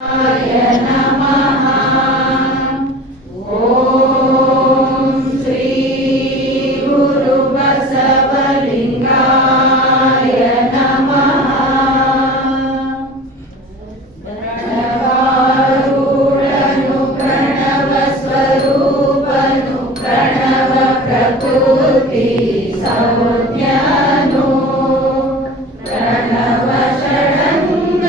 नमः। ॐ श्री गुरुबसवलिङ्गाय नमः। प्रणवारूढनु प्रणवस्वरूपनु प्रणव प्रकृति संज्ञनु प्रणव षडङ्ग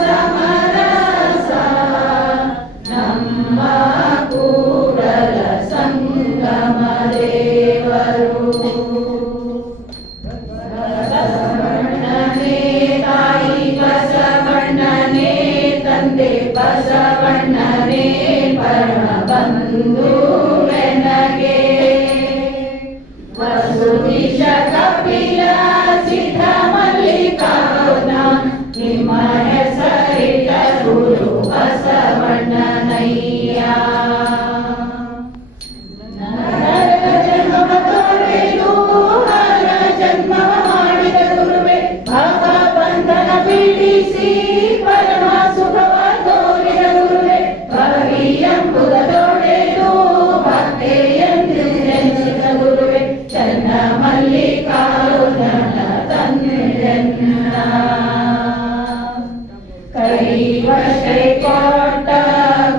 ಸಮರಸ ನಮ್ಮ ಕೂಡಲ ಸಂಗಮ ದೇವರು. ಬಸವಣ್ಣನೇ ತಾಯಿ ಬಸವಣ್ಣನೇ ತಂದೆ ಬಸವಣ್ಣನೇ ಪರಮ ಬಂಧು ನನಗೆ ವಸುದೀಶ ಕಪಿಲ ಸಿದ್ಧ ಮಲ್ಲಿಕಾರ್ಜುನ ನಿಮ್ಮ ಹೆಸರಿಟ ಗುರು ಬಸವಣ್ಣನಯ್ಯ. ನರ ಜನ್ಮವ ತೊರೆದು ಹರ ಜನ್ಮವ ಮಾಡಿದ ಗುರುವೆ ಭಗವಂತನ ಬಿಡಿಸಿ ಪರಮ ಸುಖವ ತೋರಿದ ಗುರುವೆ ಭವಿ ಎಂಬುದ ತೊಡೆದು ಭಕ್ತೆಯೆಂದು ನೆನೆಸಿದ ಗುರುವೆ ಚನ್ನ ಮಲ್ಲಿಕಾರ್ಜುನ ತಂದೆನ್ನ ಕೈವಶೆ ಕೊಟ್ಟ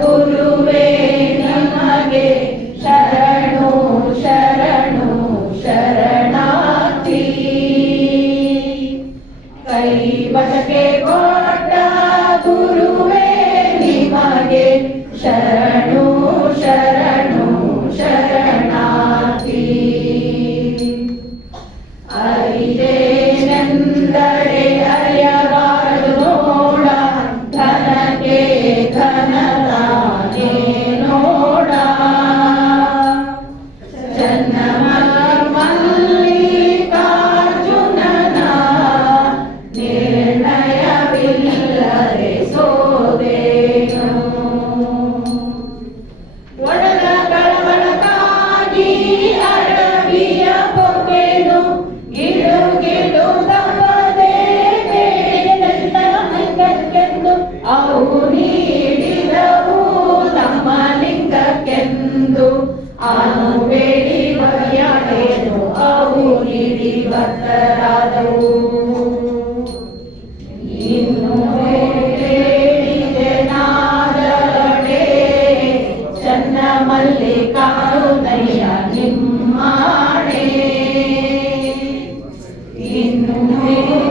ಗುರುವೇ ನಮಗೆ ಶರಣು ಶರಣು ಶರಣಾರ್ಥಿ. ಕೈವಶಕ್ಕೆ ಕೊಟ್ಟ ಗುರುವೇ ನಿಮಗೆ ಶರಣು ಶರಣು ಶರಣಾರ್ಥಿ. ಅರಿದೇನೆಂದರೆ ಅರಿಯಬಾರದು ನೋಡ ಘನಕ್ಕೆ ಘನತಾನೇ ನೋಡ ಚನ್ನ ಮಲ್ಲಿಕಾರ್ಜುನನ ನಿರ್ಣಯವಿಲ್ಲದೆ ಸೋದೇನು. ಒಡಲ ಕಳವಳಕ್ಕಾಗಿ ಅಡವಿಯ ಪೊಗೆನು ಗಿಡು ಗಿಡು ತಪ್ಪದೆ ಲಿಂಗಕ್ಕೆಂದು ಅವು ನೀಡಿದವು ನಮ್ಮ ಲಿಂಗಕ್ಕೆಂದು ಆನು ಬೇಡಿ ಬಗೆಯೇನು ಅವು ನೀಡಿ ಭಕ್ತರಾದವು. ಇನ್ನು ಬೇಡಿದೆ ನಾದಡೆ ಚನ್ನ ಮಲ್ಲಿಕಾರ್ಜುನಯ್ಯ ನಿಮ್ಮಾಣೆ. ಇನ್ನು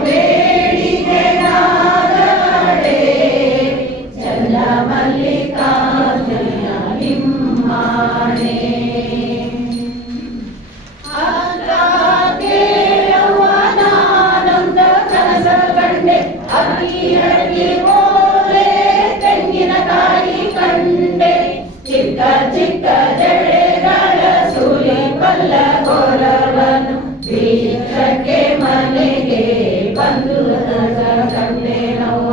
ಬೇಡಿದೆ ನಾದಡೆ ಚನ್ನ ಮಲ್ಲಿಕಾರ್ಜುನ ನಿಮ್ಮಾಣೆ. ಅಕ್ಕ ಕೇಳವ್ವ ನಾನೊಂದ ಕನಸ ಕಂಡೆ ಅಕ್ಕಿ ಓಲೆ ತೆಂಗಿನಕಾಯಿ ಕಂಡೆ ಚಿಕ್ಕ ಚಿಕ್ಕ ಜಡೆಗಳ ಸುಲಿ ಪಲ್ಲ ಕೋಲವನ್ನು ಭಿಕ್ಷಕ್ಕೆ ಮನೆಗೆ ಬಂದು ಕಂಡೆನವ್ವ.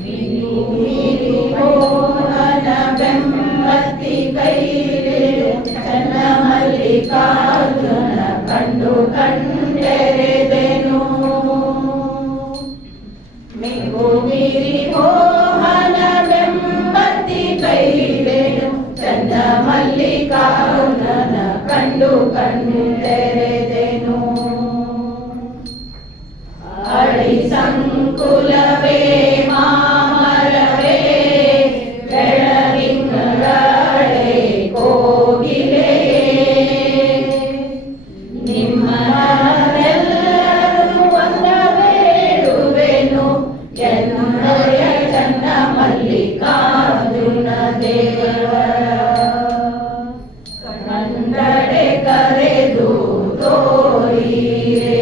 ಮೀರಿ ಮೀರಿ ಮೋಹನ ಬೆಂಬತ್ತಿ ಕೈಲಿಡು ಚನ್ನ ಮಲ್ಲಿಕಾರ್ಜುನ ಕಂಡು ಕಂಡೆರೆದೆನು. ಮಿಗು ಮೀರಿ ಮೋಹನ ಬೆಂಬತ್ತಿ ಕೈಲಿಡು ಚನ್ನ ಮಲ್ಲಿಕಾರ್ಜುನ ಕಂಡು ಕಂಡೆರೆದೆನು. ಅಡಿ ಸಂಕುಲವೇ ಮಾಮರವೇ ಬೆಳದಿಂಗಳೇ ಕೋಗಿಲೆ ನಿಮ್ಮನ್ನೆಲ್ಲರೂ ಒಂದ ಬೇಡುವೆನು ಎನ್ನುடைய ಚನ್ನ ಮಲ್ಲಿಕಾರ್ಜುನ ದೇವರ. ಕಂಡಡೆ ಕರೆದು ತೋರಿರೆ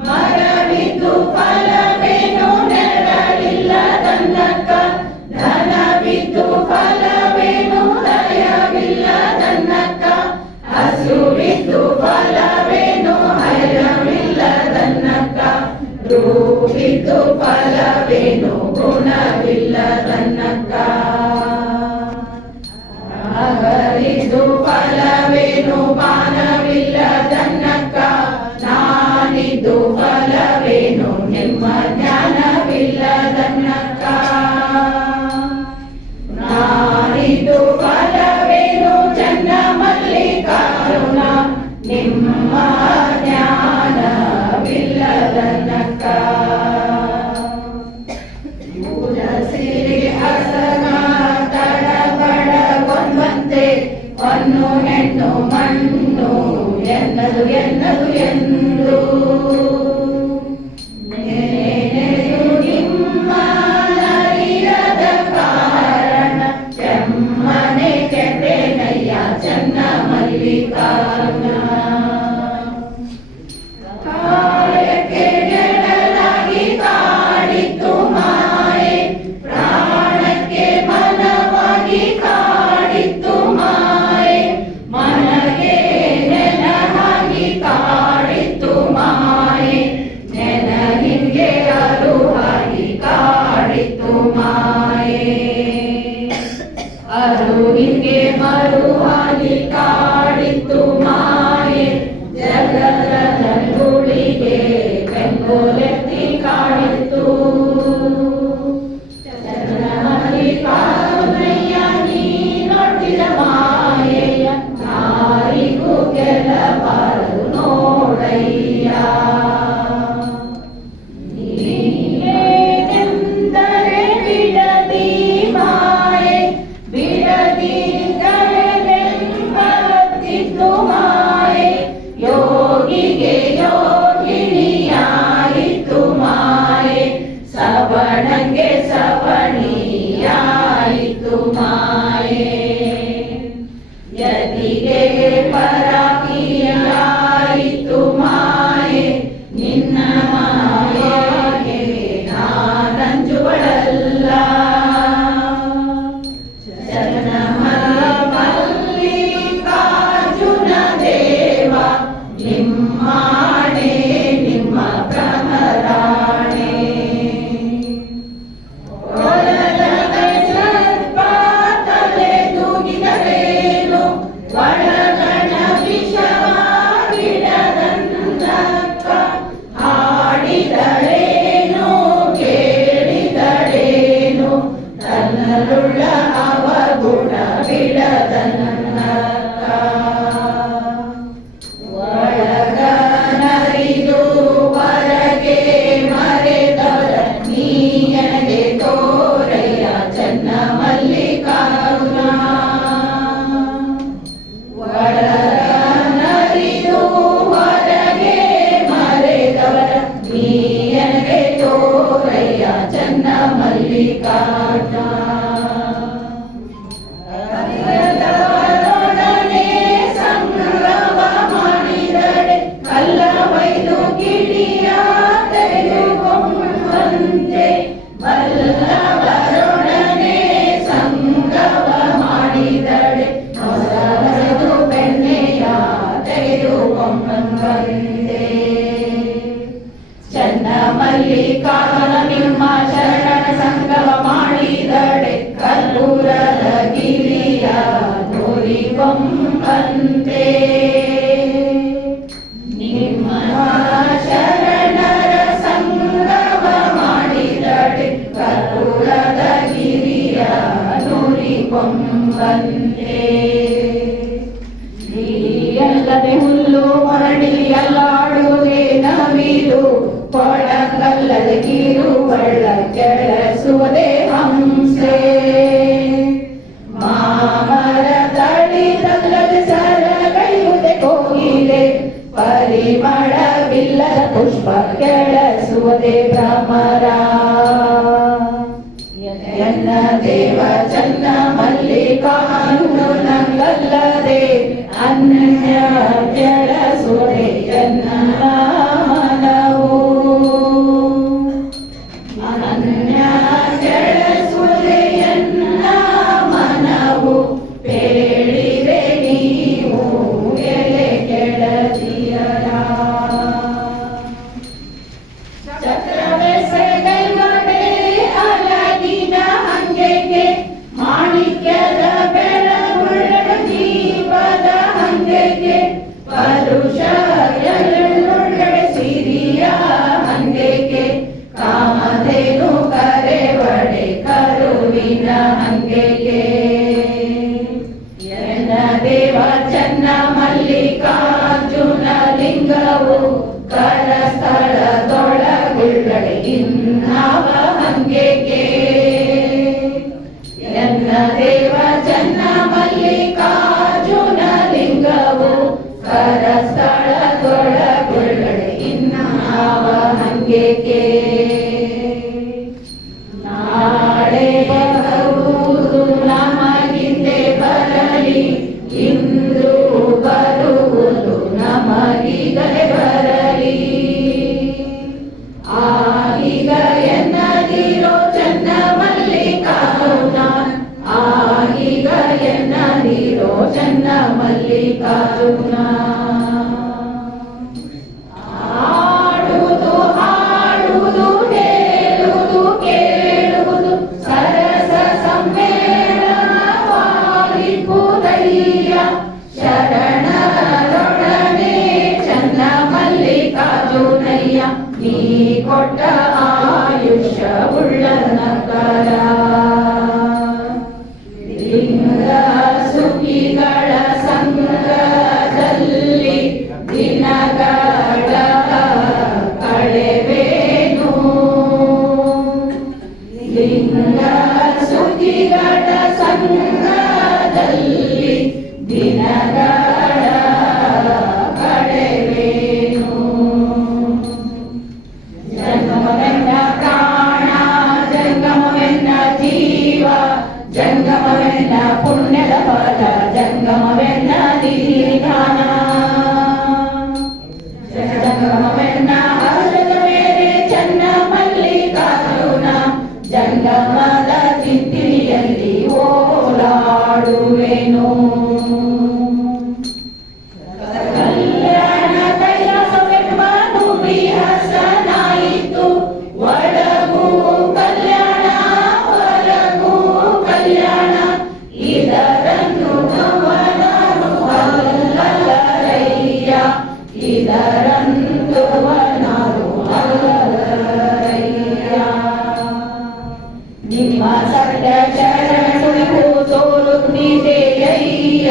ಮರವಿದ್ದು ಫಲವೇನು ನೆರಳಿಲ್ಲದನ್ನಕ್ಕ ಧನವಿದ್ದು ಫಲವೇನು ದಯವಿಲ್ಲದನ್ನಕ್ಕ ಹಸುವಿದ್ದು ಫಲವೇನು ಹಯವಿಲ್ಲದನ್ನಕ್ಕ ರೂಪಿದ್ದು ಫಲವೇನು ಗುಣವಿಲ್ಲದನ್ನಕ್ಕ ಅಗಲಿದ್ದು ಫಲವೇನು ಮಾನವಿಲ್ಲದನ್ನಕ್ಕ ನಾನಿದ್ದು ಫಲವೇನು ನಿಮ್ಮ ಜ್ಞಾನವಿಲ್ಲ ಹೆಣ್ಣು ಮಣ್ಣು ಎನ್ನದು ಎನ್ನದು ಎಂದು ನೆನೆಯು ನಿಮ್ಮ ನರಿರದ ಕಾರಣ ಚೆಮ್ಮನೆ ಕೆಟ್ಟೆನಯ್ಯ ಚೆನ್ನ ಮಲ್ಲಿಕಾರ್ಜುನ ಕಾಯಕ್ಕೆ ನೆರಳಾಗಿ ಕಾಡಿತು ಮಾಯೆ ಪ್ರಾಣಕ್ಕೆ ಮನವಾಗಿ ಕಾಡಿತು ಮಾಯೆ ಮನಗೆ ನೆನಹಾಗಿ ಕಾಡಿತು ಮಾಯೆ ನೆನಹಿಗೆ ಅರುಹಾಗಿ ಕಾಡಿತು ಮಾಯೆ ಅರುಹಿಗೆ ಮರುಹಾಗಿ ಕಾಡಿತು ಮಾಯೆ ಜಗದ ನಗುಳಿಗೆ ಬೆಂಗೋಲೆತ್ತಿ ಕಾಡಿತು ಮಲ್ಲಿಕಾರ್ಜುನಯ್ಯ ನೀನೊಡ್ಡಿದ ಮಾಯೆಯ ಯಾರಿಗೂ ಗೆಲ್ಲಬಾರದು ನೋಡಯ್ಯ ನೀನೇನೆಂದರೆ ಬಿಡದಿ ಮಾಯೆ ಬಿಡದಿ ಗಳೆದೆಂಬತ್ತಿತ್ತು ಮಾಯೆ ಯೋಗಿಗೆ ಯೋಗಿನಿಯಾಯಿತು ಮಾಯೆ ಸವಣಂಗೆ ಸವಣಿಯಾಯಿತು ಮಾಯೆ ಯತಿಗೆ ಪರಾಕಿಯಾಯಿತು ಮಾಯೆ ನಿನ್ನ ಮಾಯೆಗೆ ನಾನಂಜುಗಳಲ್ಲ ಚರಣ ಮಲ್ಲಿಕಾರ್ಜುನ ದೇವ ನಿಮ್ಮಾಣೆ ನಿಮ್ಮ ಭ್ರಮರಾಣೆ ಒಳಗಡೆ ಸರ್ಪ ತಲೆ ತೂಗಿದರೇನು ಒಳಗಣ ವಿಷವ ಬಿಡದಂದಕ್ಕ ಹಾಡಿದಳೇನು ಕೇಳಿದಳೇನು ತನ್ನರುಳ್ಳ ಅವಗುಣ ಬಿಡದನ್ನಕ್ಕ ಒಳಗ ನರಿದು ಹೊರಗೆ ಮರೆದವರ ನೀಯನಗೆ ತೋರಯ್ಯ ಚೆನ್ನ ಮಲ್ಲಿಕಾರ್ಜುನ ಒಳಗ ನರಿದು ಹೊರಗೆ ಮರೆದವರ ನೀಯನಗೆ ತೋರಯ್ಯ ಚೆನ್ನ ಮಲ್ಲಿಕಾರ್ಜುನ ಕಲ್ಲದವರೊಡನೆ ಸಂಗ್ರಹ ಮಾಡಿದಡೆ ಕಲ್ಲ ಒಯ್ದು ಕಿಡಿಯ ತೆಗೆದುಕೊಂಡಂತೆ ಬಲ್ಲವರೊಡನೆ ಸಂಗವ ಮಾಡಿದಡೆ ಹೊಸದು ಬೆಣ್ಣೆಯ ತೆಗೆದುಕೊಂಡಂತೆ ಚೆನ್ನ ಮಲ್ಲಿಕಾರ್ಜುನ ನಿಮ್ಮ ಶರಣ ಸಂಗವ ಮಾಡಿದಡೆ ಕರ್ಪೂರದ ಗಿರಿಯ ತೋರಿಕೊಂಬಂತೆ ನಿಮ್ಮ ಶರಣರ ಸಂಗವ ಮಾಡಿದಡೆ ಕರ್ಪೂರದ ಗಿರಿಯ ತೋರಿಕೊಂಬಂತೆ ಗಿರಿಯಲ್ಲದೆ ಹುಲ್ಲು ಮರಳಿ ಅಲ್ಲಾಡುವುದೇ ನವಿಲು ಕೊಳಕಲ್ಲದೆ ಕಿರುವಳ್ಳ ಕೆಳಸುವುದೇ ಹಂಸೆ ಮಾಮರ ತಳಿದಲ್ಲದೆ ಸರಗೈಯುವುದೇ ಕೋಗಿಲೆ ಪರಿಮಳವಿಲ್ಲದ ಪುಷ್ಪ ಕೆಳಸುವುದೇ ಭ್ರಮರ ಎನ್ನ ದೇವ ಚನ್ನ ಮಲ್ಲಿಕಾರ್ಜುನನಲ್ಲದೆ ಅನ್ಯ ಕೆಳಸುವುದೇ ಎನ್ನ ಮನವು ಅನ್ಯ ಕೆಳಸುವುದೇ ಎನ್ನ ಮನವು ಬೇಡಿದೆ ನೀವು ಎಲೆ ಕೆಳದಿಯರ ಚಕ್ರವೆಸೆಗೈನೊಡೆ ಅಲಗಿನ ಹಂಗೆಗೆ ಮಾಣಿಕ್ಯದ ಬೆಳಗುಳ್ಳ ದೀಪದ ಹಂಗೆಗೆ ಪರುಷ ಎಳ್ಳುಳ್ಳ ಸಿರಿಯ ಹಂಗೆಗೆ ಕಾಮಧೇನು ಪುಣ್ಯದ ಫಲ ಜಂಗಮವೆನ್ನದಿ ಧ್ಯಾನ ಜಂಗಮವೆನ್ನ ಹರದ ಮೇಲೆ ಚನ್ನ ಮಲ್ಲಿಕಾರ್ಜುನ ಜಂಗಮದ ತಿಂತಿರಿಯಲ್ಲಿ ಓಲಾಡುವೆನು ಕಲ್ಯಾಣ ಕೈಲಾಸವೆಂಬ ನುಡಿ ಹಸನಾಯಿತು ಒಳಗೂ ಕಲ್ಯಾಣ ಹೊರಗೂ ಕಲ್ಯಾಣ ಇದರನ್ನು ಅವನರು ಅಲ್ಲರಯ್ಯ ಇದರಂದು ಅವನರು ಅಲ್ಲರಯ್ಯ ನಿಮ್ಮ ಸತ್ಯ ಶರಣು ತೋರುತ್ತಿದೆಯಯ್ಯ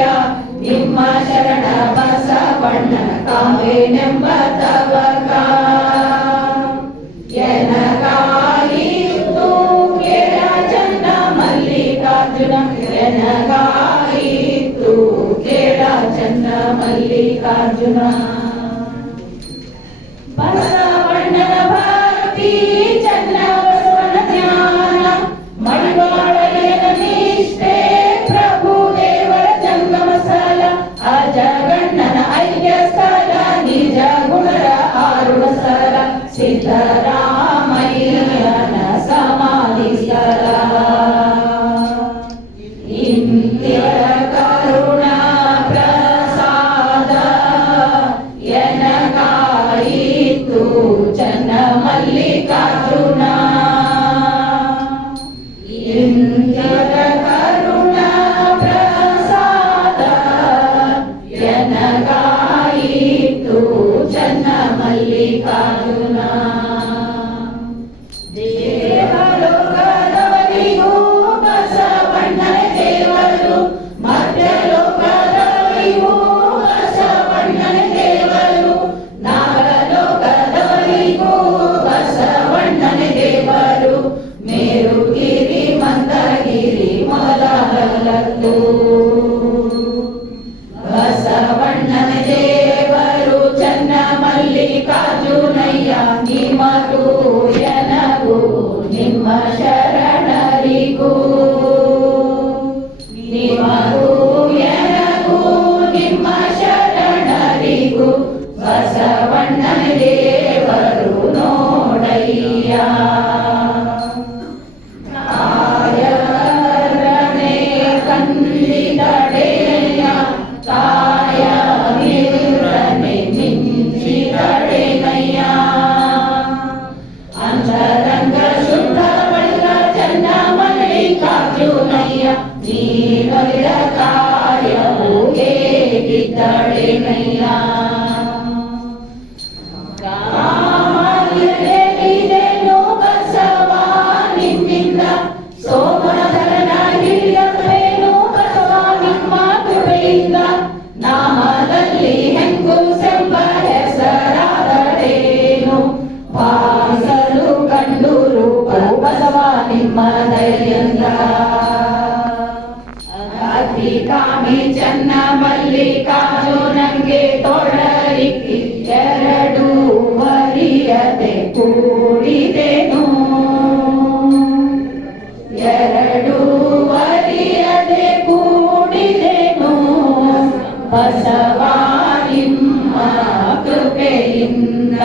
ನಿಮ್ಮ ಶರಣ ಬಸವಣ್ಣನ ಕಾವೇನೆಂಬ ತವಕ ಎನಗಾಯಿತು ಕೇಳ ಚನ್ನ ಮಲ್ಲಿಕಾರ್ಜುನ ಎನಗಾಯಿತು ಕೇಳ ಚನ್ನ ಮಲ್ಲಿಕಾರ್ಜುನ ಬಸವಣ್ಣನ ಭಕ್ತಿ ಚನ್ನ ಬಸವನ ಜ್ಞಾನ ಮಡಿವಾಳಯ್ಯನ ನಿಷ್ಠೆ ಪ್ರಭು ದೇವರ ಜಂಗಮ ಸ್ಥಳ ಅಜಗಣ್ಣನ ಐಕ್ಯ ಸ್ಥಳ ನಿಜ ಗುಣರ ಆರುಣ ಸ್ಥಳ ಸಿದ್ದರಾಮಯ್ಯನ ಸಮಾಧಿ ಸ್ಥಳ ಇಂದಿರ ಕರುಣಾ ಪ್ರಸಾದ ಎನಗಾಯಿತು ಚನ್ನ ಮಲ್ಲಿಕಾರ್ಜುನ ಇಂದಿರ ಕರುಣಾ ಪ್ರಸಾದ ಎನಗಾಯಿತು ಚನ್ನ ಮಲ್ಲಿಕಾರ್ಜುನ ದೇವಲೋಕದವರಿಗೂ ಬಸವಣ್ಣನ ದೇವರು ಮಧ್ಯಲೋಕದವರಿಗೂ ಬಸವಣ್ಣನ ದೇವರು ನಾಗಲೋಕದವರಿಗೂ ಬಸವಣ್ಣನ ದೇವರು ಮೇರುಗಿರಿ ಮಂದಗಿರಿ ಮೊದಲಲ್ಲದ್ದು ಬಸವಣ್ಣನ ದೇವರು ಚನ್ನ ಮಲ್ಲಿಕಾರ್ಜುನಯ್ಯ ನಿಮಗೂ ಎನಗೂ ನಿಮ್ಮ ಶರಣರಿಗೂ ನಿಮಗೂ ಎನಗೂ ನಿಮ್ಮ ಶರಣರಿಗೂ ಬಸವಣ್ಣನ ದೇವರು ನೋಡಯ್ಯ ಕಾಯರನೆ ಕಂದಿದಡೆಯ ಕಾಯ ಮಿರನೆ ಮಿಂಚಿದಡೆನಯ್ಯ ಅಂತರಂಗ ಶುದ್ಧ ಬಳಿಕ ಚನ್ನ ಮಲ್ಲಿಕಾರ್ಜುನಯ್ಯ ನೀನೊಲಿದ ಕಾರ್ಯವು ಹೇಗಿದ್ದಡೆನಯ್ಯ ಕಾಮಲಿದೆನು ಬಸವ ನಿನ್ನಿಂದ ಸೋಮನಧರನ ಹಿಡಿಯಬೇನು ಬಸವ ನಿಮ್ಮ ಕೃಪೆಯಿಂದ ನಾಮದಲ್ಲಿ ಹೆಂಗು ಸೆಂಬ ಹೆಸರಾದಡೇನು ಭಾಸಲು ಕಂಡು ರೂಪ ಬಸವ ನಿಮ್ಮ ದಯೆಯಿಂದ ಅತಿ ಕಾಮಿ ಚನ್ನ ಮಲ್ಲಿಕಾರ್ಜುನಂಗೆ ತೊಡರಿಕ್ಕಿ ಎರಡು ವರಿಯದೆ ಕೂಡಿದೆನು ಎರಡು ವರಿಯದೆ ಕೂಡಿದೆನು ಬಸವ ನಿಮ್ಮ ಕೃಪೆಯಿಂದ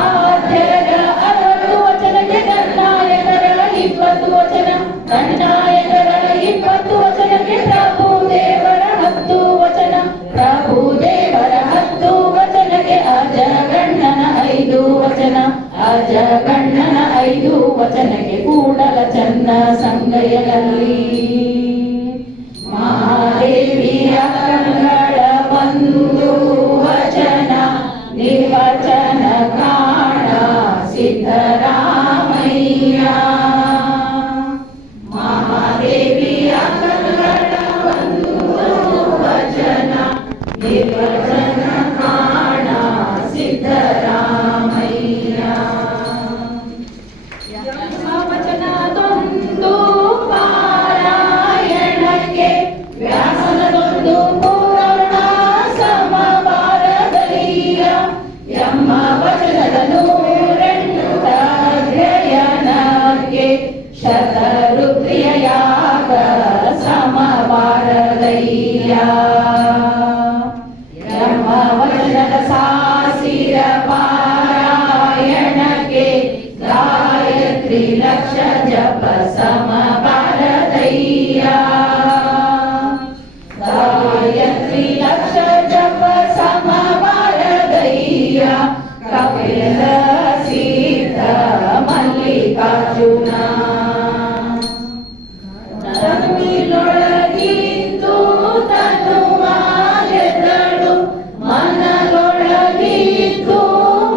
ಆದ್ಯದ 60 ವಚನಕ್ಕೆ ಕರ್ನಾಯಕರ 20 ವಚನ ಕರ್ನಾಯಕರ 20 ವಚನಕ್ಕೆ ಪ್ರಭು ದೇವರ 10 ವಚನ ಪ್ರಭು ದೇವರ 10 ವಚನಕ್ಕೆ ಅಜಗಣ್ಣನ 5 ವಚನ ಅಜಗಣ್ಣನ 5 ವಚನಕ್ಕೆ ಕೂಡಲ ಚನ್ನ ಸಂಗಯ್ಯನಲ್ಲಿ ಮಹಾದೇವಿಯ ಕನ್ನಡ 1 ವಚನ ನಿರ್ವಚನ ಕಾಣ ಸಿದ್ದರಾಮಯ್ಯ ಮಹಾದೇವಿಯ ಕನ್ನಡ 1 ವಚನ ನಿರ್ವಚನ ಕಾಣ ಸಿದ್ದರಾಮಯ್ಯ ವಚನದೊಂದು ಪಾರಾಯಣಕ್ಕೆ ವ್ಯಾಸನದೊಂದು ಪೂರ್ಣ ಸಮಬಾರದಯ್ಯ ಎಮ್ಮ ವಚನದ 102 ಅಧ್ಯಯನಕ್ಕೆ ಶತರುದ್ರಿಯ ತ್ರಿಲಕ್ಷ ಜಪ ಸಮಬಾರದಯ್ಯ ಗಾಯತ್ರಿ ಲಕ್ಷ ಜಪ ಸಮಬಾರದಯ್ಯ ಕಪಿಲ ಸಿದ್ಧ ಮಲ್ಲಿಕಾರ್ಜುನ ತನುವಿನೊಳಗಿದ್ದು ತನುವಾಗೆದ್ದಳು ಮನದೊಳಗಿದ್ದು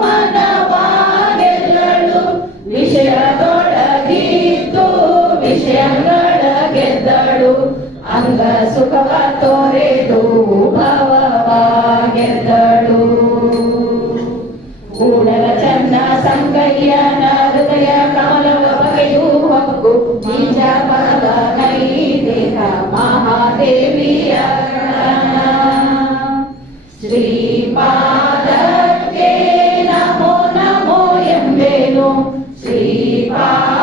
ಮನವಾಗೆಲ್ಲಳು ವಿಷಯದೊಳಗಿದ್ದು ವಿಷಯಗಳ ಗೆದ್ದಳು ಅಂಗ ಸುಖವ ತೋರೆದು ಭವವ ಗೆದ್ದಳು ಕೂಡಲ ಚನ್ನ ಸಂಗಯ್ಯನ ಹೃದಯ ಕಮಲವ ಬಗೆಯು ಹೊಕ್ಕು ನಿಜ ಪದ ಕೈ ದೇಹ ಮಹಾದೇವಿಯ ಶ್ರೀಪಾದಕ್ಕೆ ನಮೋ ನಮೋ ಎಂಬೆನು ಶ್ರೀಪಾದ